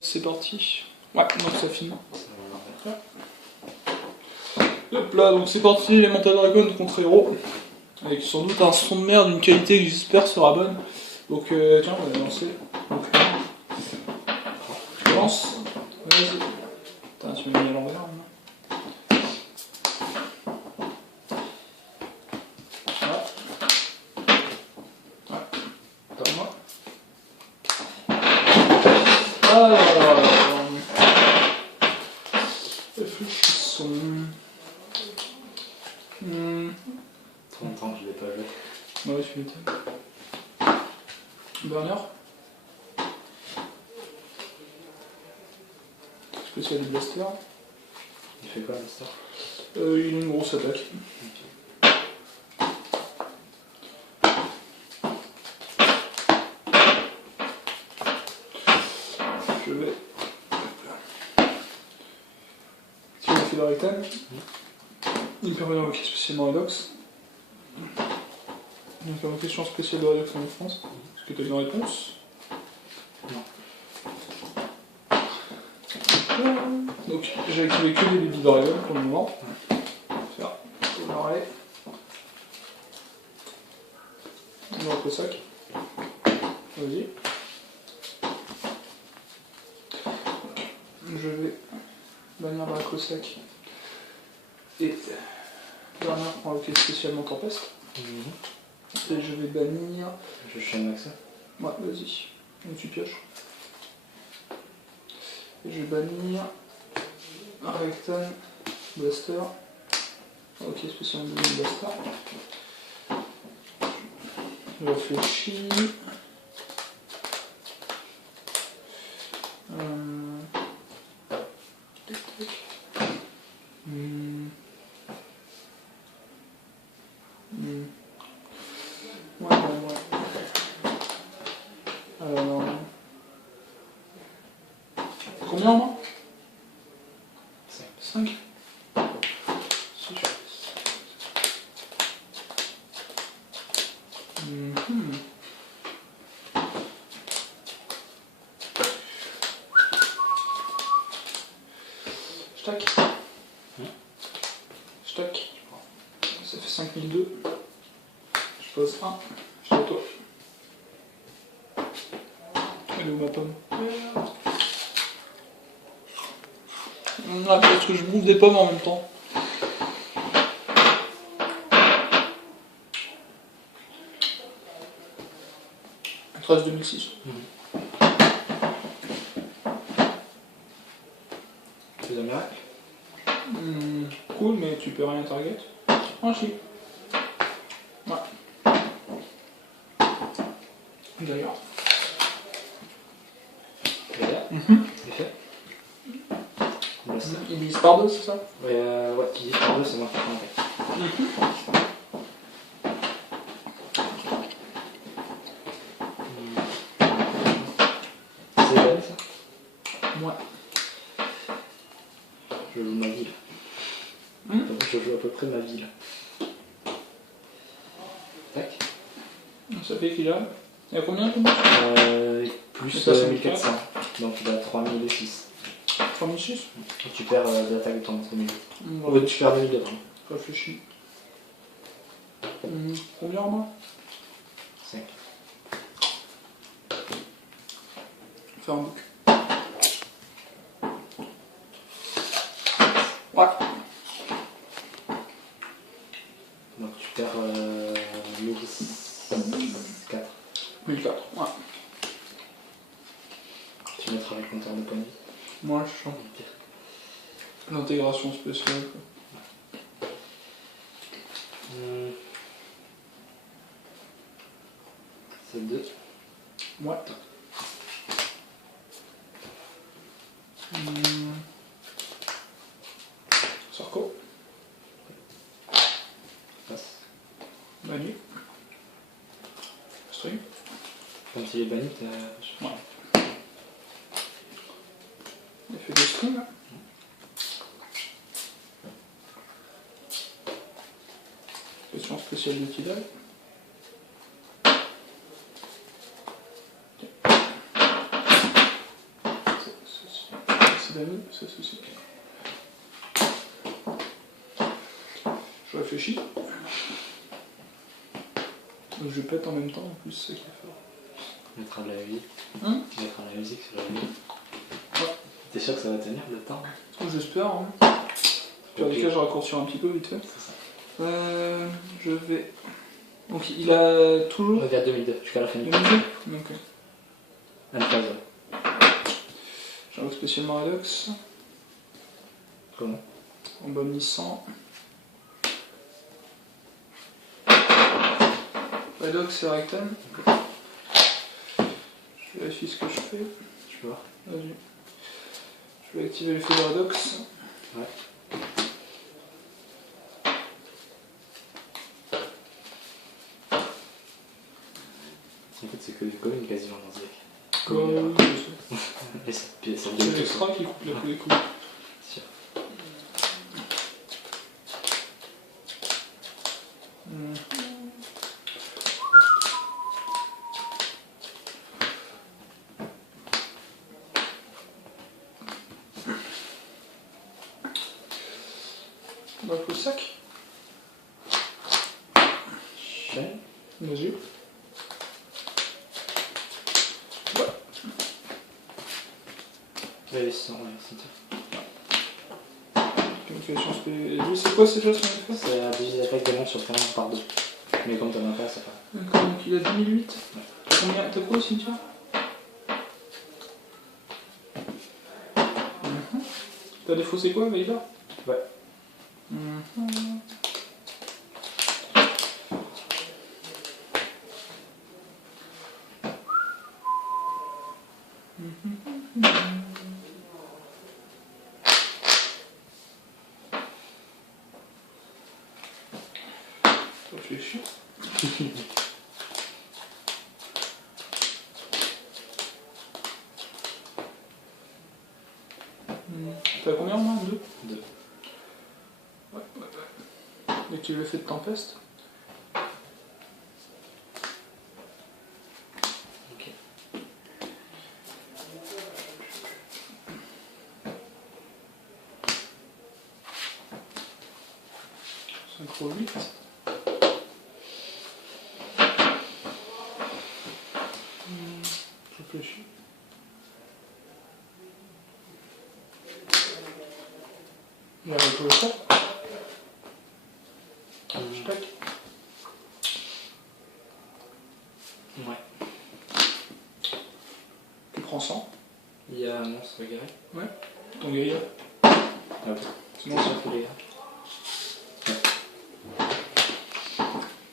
C'est parti. Ouais, donc ça filme. Hop là, donc c'est parti, Elemental Dragon contre Hero. Avec sans doute un son de merde d'une qualité que j'espère sera bonne. Donc tiens, on va lancer. Donc, je lance. Vas-y. Putain, tu m'as mis à l'envers maintenant. Voilà. Ouais. Attends-moi. Alors. Réfléchissons. Trop longtemps que je l'ai pas joué. Ouais, tu m'étonnes. Burner. Spécial des blasters. Il fait quoi, l'histoire? Il a une grosse attaque. Je vais. Tirer le fil rectangle. Il me permet d'invoquer spécialement Redox. Il me permet question spéciale de Redox en défense. Est-ce que tu as une réponse? Non. Donc j'ai activé que des baby dragon pour le moment. Faire l'arrêt. On va au sac. Vas-y. Je vais bannir la Cossack et Bernard pour invoquer spécialement Tempest. Et je vais bannir. Je chaîne avec ça. Ouais, vas-y. Donc tu pioches. Et je vais bannir un Rectan Blaster. Ok, spécialement Blaster. Je réfléchis. Ouais. Alors... Combien moi 5. Je tac. Je tac. Ça fait 5002. Je pose 1. Je suis à toi. Elle est où ma pomme? Ah, parce que je bouffe des pommes en même temps. Un 13 2006. Tu fais un miracle? Cool, mais tu peux rien target. Ah si. Ouais. D'ailleurs. C'est fait. Il divise par 2, c'est ça? Ouais, qui dit par 2, c'est moi qui prends l'attaque. C'est belle ça? Ouais. Je joue ma ville. Je joue à peu près ma ville. Tac. Ça fait qu'il a. Il y a combien tout Plus ça, c'est 1400. Donc il a 3006. 3006. Et tu perds de l'attaque de ton milieu. Ouais. Tu perds 2002, pardon. Réfléchis. Combien en moi 5. Faire un bouc. Ouais. Donc tu perds 1004. 1004. Ouais. Tu mettras le compteur de points de vie. Moi je sens. L'intégration spéciale. Quoi. C'est 2. Ouais. Sarko. Passe. Banni. String. Comme s'il est banni, t'as. Ouais. Il a fait des strings là. Question spéciale de Tidal. banni, ça souci. Je réfléchis. Donc je pète en même temps en plus, c'est ça qu'il faut. Mettre de la musique. Hein? Mettre de la musique sur la musique. Ouais. T'es sûr que ça va tenir le temps? J'espère. Hein. Puis avec cas, je raccourcis un petit peu vite fait. C'est ça. Je vais. Donc il a toujours. Regarde 2002, jusqu'à la fin du 2002. Ok. Un phase, ouais. J'invoque spécialement Redox. Comment? En bannissant. Redox et Rectan. Je vérifie ce que je fais. Tu peux voir? Vas-y. Je vais activer l'effet de Redox. Ouais. En fait, c'est que du commune quasiment dans ce deck. Oui, Et ça c'est l'extra qui coupe la coup des coups. Sûr. On va le sac. Chaîne. Vas-y. Ouais, c'est ça. C'est quoi ces choses qu'on a fait? C'est la divise d'attaque des monstres sur le terrain par 2. Mais comme t'en as pas, ça va. D'accord, donc il a 2008. Ouais. Combien? T'as quoi au cimetière? T'as défaussé quoi, Vaïda? Ouais. Réfléchis. T'as combien en main? 2? 2. Ouais. Et tu l'as fait de tempeste? Ok. Synchro 8. Je réfléchis. Il y a un peu ça. Tac. Ouais. Tu prends 100. Il y a un monstre garé. Ouais. Ton guerrier. Ah ok. Sinon, C'est ça sûr qu'il est garé.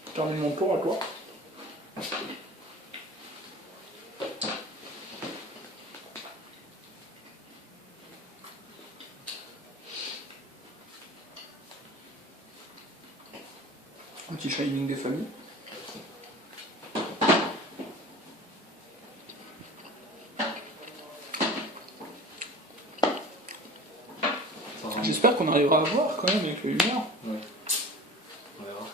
Je termine mon tour à toi. Un petit shining des familles. J'espère qu'on arrivera à voir quand même avec les lumières. Ouais. On verra.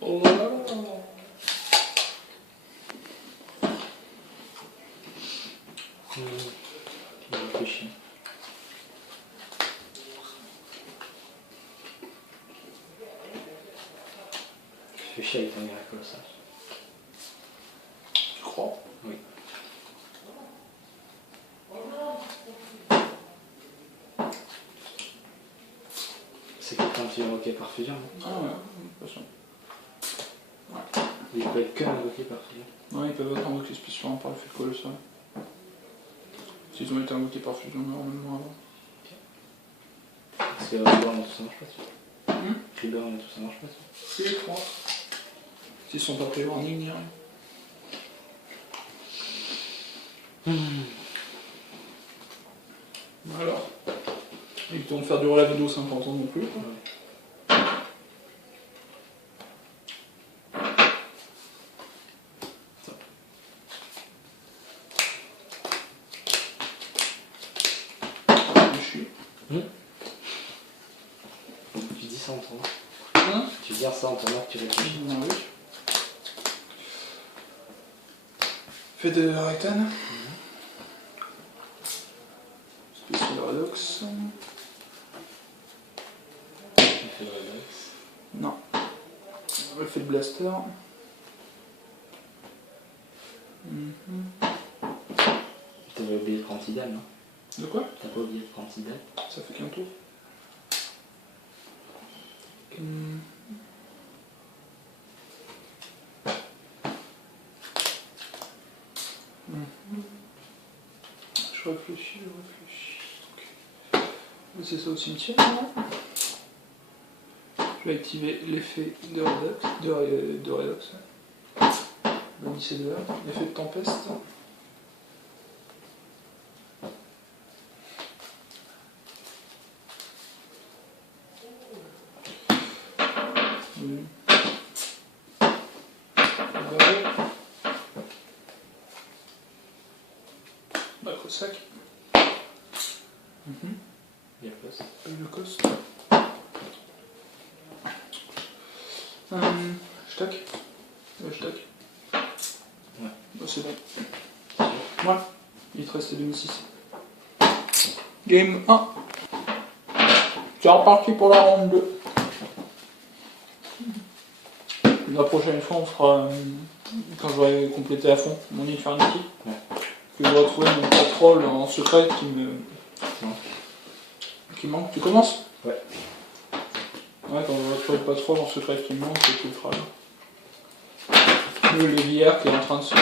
Oh là là. Je réfléchis. Je réfléchis avec ton guerrier colossal. Tu crois? Oui. C'est quelqu'un qui est invoqué par fusion. Ah ouais, pas sûr. Il peut être que invoqué par fusion. Ouais, ils peuvent être invoqués spécialement par l'effet colossal. S'ils ont été invoqués par fusion normalement avant. Parce que Reborn et tout ça marche pas dessus. Reborn et tout ça marche pas dessus. C'est les trois. S'ils sont pas pris warning ni rien. Alors. Évitons de faire durer la vidéo 50 ans non plus. Tu dis ça en temps. Hein? Tu C'est bien ça en tournoi que tu réfléchis. Ah oui. Fait de Raitan. Spécial Redox. Effet de Redox. Non. Effet de Blaster. T'avais oublié de prendre Tidal, non? De quoi? T'as pas oublié de prendre Tidal? Ça fait qu'un tour. Je réfléchis. Ok. C'est ça au cimetière. Je vais activer l'effet de Redox. De Redox. Bonus de l'effet de tempeste. Sac. Il y a le poste. Le cost. Je tac. Je tac. Ouais. Bah, c'est bon. Ouais. Il te reste 2006. Game 1. C'est reparti pour la ronde 2. La prochaine fois, on fera, quand j'aurai complété à fond mon Infernity, que je vais retrouver mon patrol en secret qui manque. Tu commences? Ouais. Ouais, quand je vais retrouver le patrol en secret qui me manque, c'est tout le fera là. Le lévière qui est en train de se...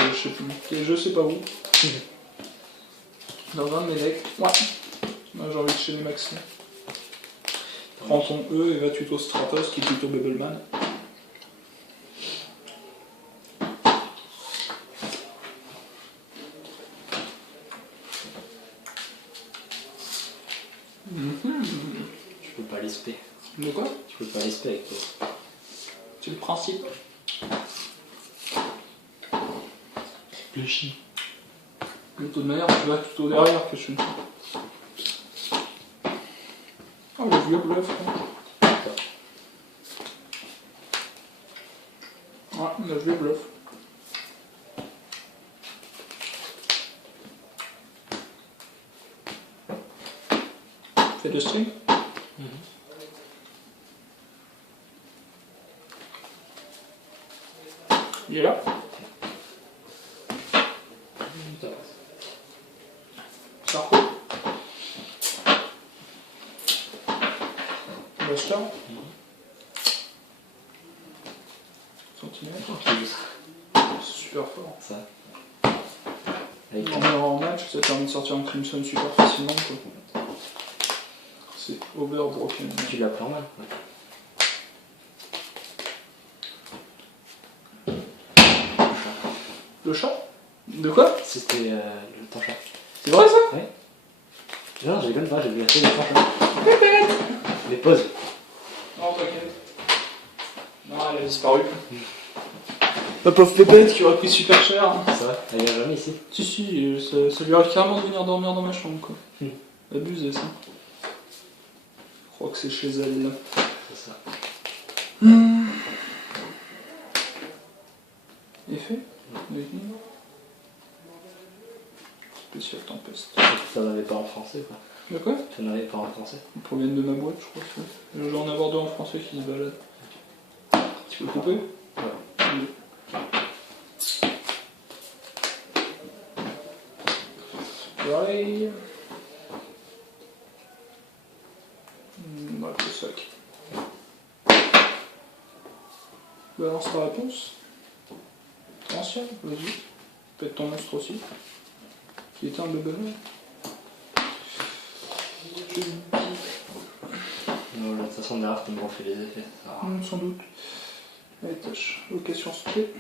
Je sais pas où. Dans un de mes decks. Ouais. Moi j'ai envie de chaîner Maxime. Prends ton E et va tuto Stratos qui tuto Bubbleman. Tu peux pas l'espé. De quoi? Tu peux pas l'espé avec toi. C'est le principe. Réfléchis. De toute manière, tu vas tuto derrière que je suis. Oh, le vieux bluff. Ouais, le vieux bluff. Fais de string. Il est là. Sarko. Buster. Sentinelle. C'est super fort. Ça. En match, ça permet de sortir un Crimson super facilement. C'est overbroken. Tu l'as pris en mal. Le chat? De quoi? C'était ton chat. C'est vrai ça? Ouais. Non, je rigole pas, j'ai vu la télé de ton chat. Les pauses. Non, t'inquiète. Non, elle a disparu. La pauvre pépette qui aurait pris super cher. Ça va? Elle vient jamais ici? Si, ça lui arrive carrément de venir dormir dans ma chambre quoi. Abusé ça. Je crois que c'est chez elle là. C'est ça. Effet? Spécial tempeste. Ça n'avait pas en français quoi. De quoi? Ça n'avait pas en français. Ils proviennent de ma boîte, je crois. Je vais en avoir deux en français qui se baladent. Tu peux couper? Ouais. Ouais. Ouais, c'est sac. Balance ta réponse. Ancien, vas-y. Peut-être ton monstre aussi. Qui était un bubble. Non, de toute façon, derrière, tu me refais les effets. Sans doute. Allez, tâche. Location spé.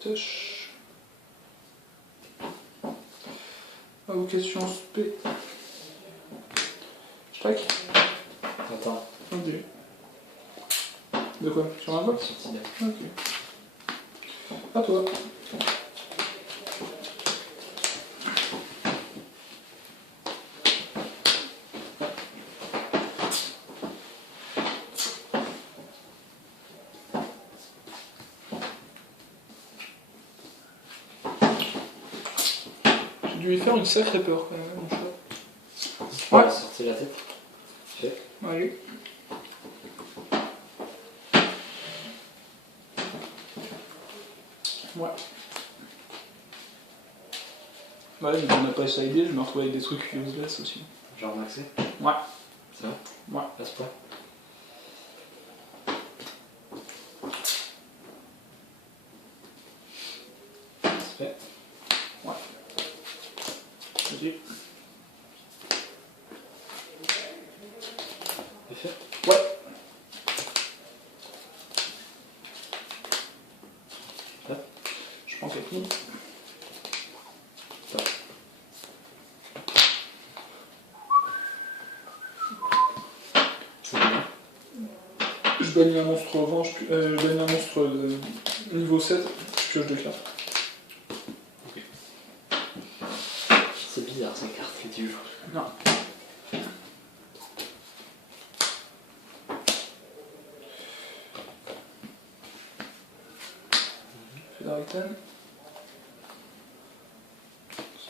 Tâche. Invocation spé. Je tac. Attends. Ok. De quoi? Sur un box? Sur Tidal. Ok. À toi. dû lui faire une sacrée peur quand même, mon chat. Ouais, sortez la tête. Fait. Allez. Ouais. Ouais, mais on n'a pas sidé, je me retrouve avec des trucs useless aussi. Genre maxé. Ouais. Ça va? Ouais. À ce point. C'est fait. Ouais. Vas-y. C'est fait. Ouais. Hop. Je prends 4000. Top. C'est bien. Je bannis un monstre orange, je bannis un monstre niveau 7, je pioche 2 cartes. C'est bizarre ces cartes que tu joues. Non. Fédaritan.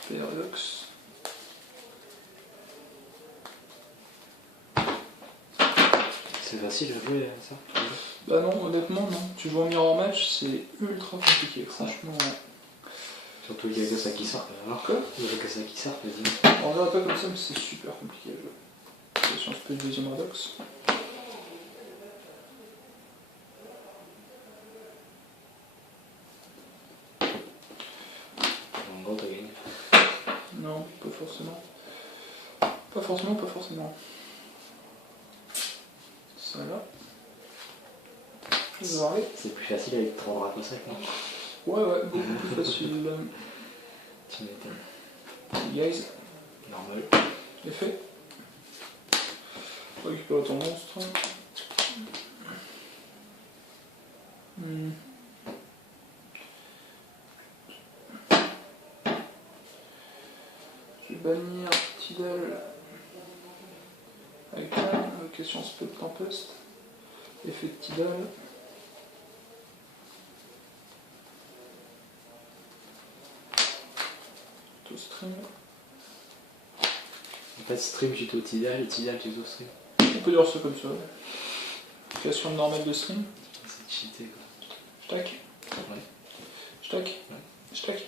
Spérodox. C'est facile à jouer ça. Bah non, honnêtement non. Tu joues en mirror match, c'est ultra compliqué, franchement. Ouais. Surtout il y a que ça qui sort. Alors Quoi? il y a que ça qui sort, vas-y. On verra pas comme ça, mais c'est super compliqué à jouer. Si on se peut le deuxième Redox. En gros, t'as gagné. Non, pas forcément. Pas forcément, pas forcément. Ça là. Je vais voir. C'est plus facile avec 3 dracos secs, non? Ouais, ouais, beaucoup plus facile. Tu m'étonnes. Guys, Normal. effet. Récupérer ton monstre. Je vais bannir Tidal avec question Spell Tempest. Effet de Tidal. Tout stream. En fait, stream tu t'auto-tidal et tidal tu auto-stream. On peut dire ça comme ça. Question normale de stream. C'est cheaté quoi. J'tac. Ouais. J'tac. Ouais. J'tac.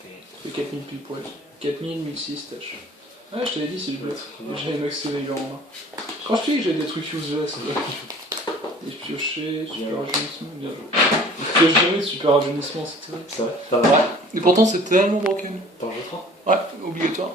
T'es. C'est 4000 pile poil. 4000, 1006 tâches. Ouais, je t'avais dit si je bluff. J'avais maxé les gens en main. Quand je te dis que j'ai des trucs useless, des piochés, super rajeunissement, bien joué. Pioche jamais, super rajeunissement, c'est terrible. Ça va? Ça va? Et pourtant c'est tellement broken. T'en joues 3? Ouais, obligatoire.